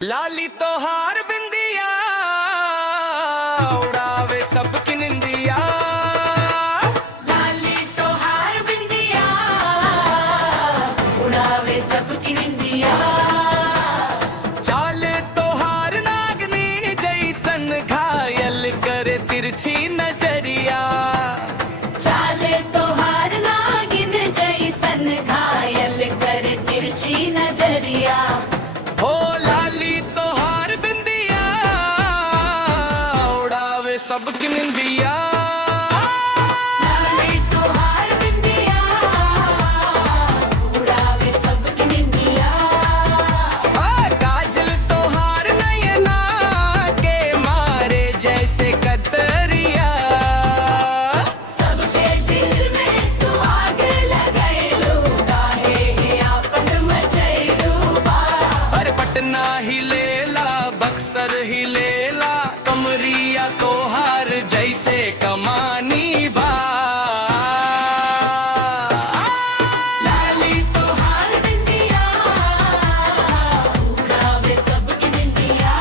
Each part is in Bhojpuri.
लाली तोहार बिंदिया उड़ावे सबकी निंदिया। लाली तोहार बिंदिया उड़ावे सबकी निंदिया। चाल तोहार नागनी जैसन घायल करे तिरछी नजरिया। चाले तोहार नागिन जैसन घायल करे तिरछी नजरिया। हो लाली तोहार बिंदिया उड़ावे सबकी निंदिया। लाली तोहार बिंदिया उड़ावे सबकी निंदिया। काजल तोहार नयना के मारे जैसे कतरिया। सबके दिल में तू आग लगैलू, काहे हे आफत मचैलू बा। अरे पटना ही लेला बक्सर ही लेला कमरिया तोहार जैसे कमानी बा। लाली तोहार बिंदिया उड़ावे सबकी निंदिया।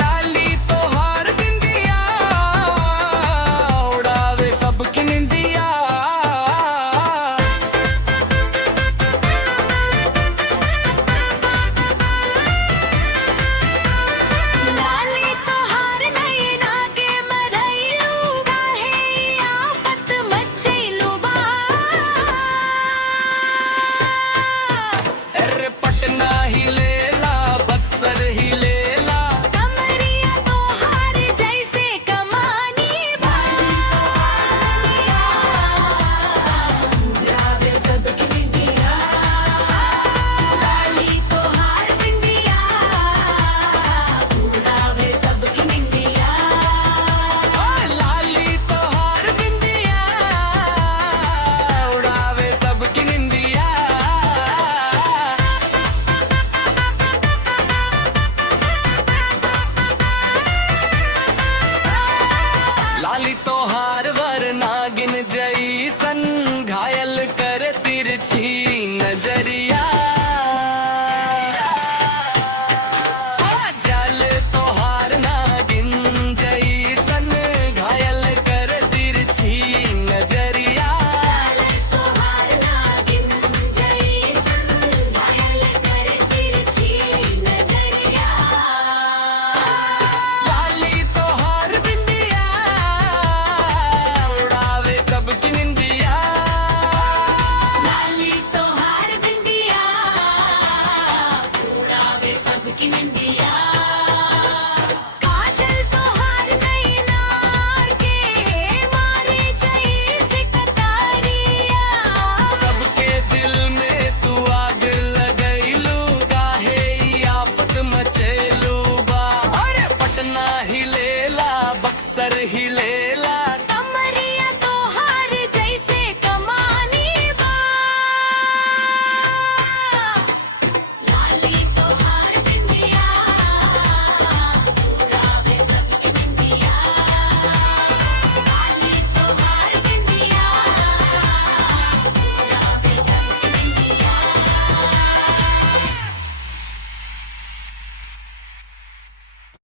लाली तोहार बिंदिया उड़ावे सबकी निंदिया। लाली तोहार नैना के मरैलू, काहे आफत मचैलू बा। अरे पटना ही लेला बक्सर ही लेला कमरिया तोहार जैसे कमानी बा। उड़ावे सबकी निंदिया। लाली तोहार बिंदिया उड़ावे सबकी निंदिया। लाली तोहार बिंदिया उड़ावे सबकी निंदिया। लाली तोहार वर नागिन जैसन घायल कर तिरछी नजरिया। जल तोहार नागिन जैसन घायल कर तिरछी नजरिया। तोहार नागिन जैसन घायल करे तिरछी नजरिया। लाली तोहार बिंदिया उड़ावे सबकी निंदिया। लाली तोहार बिंदिया उड़ावे सबकी निंदिया।